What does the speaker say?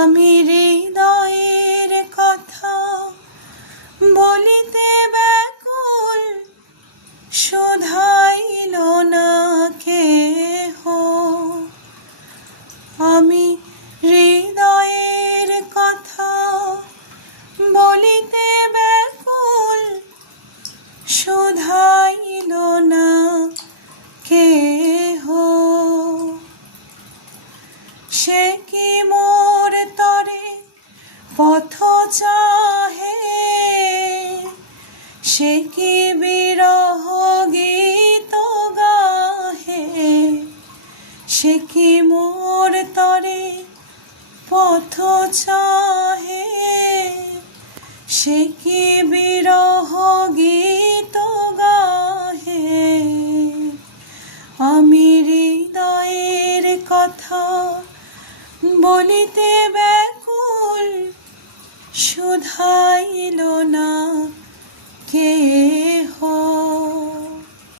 আমি হৃদয়ের কথা বলিতে ব্যাকুল, শোধাইল না কেহ। আমি হৃদয়ের কথা বলিতে ব্যাকুল, শোধাইল না কেহ। সে কি মোর তরে পথ চাহে, সে কি বিরহ গীত গাহে। সে কি মোর তরে পথ চাহে, সে কি বিরহ গীত গাহে। আমি হৃদয়ের কথা বলিতে ব্যাকুল, শোধাইল না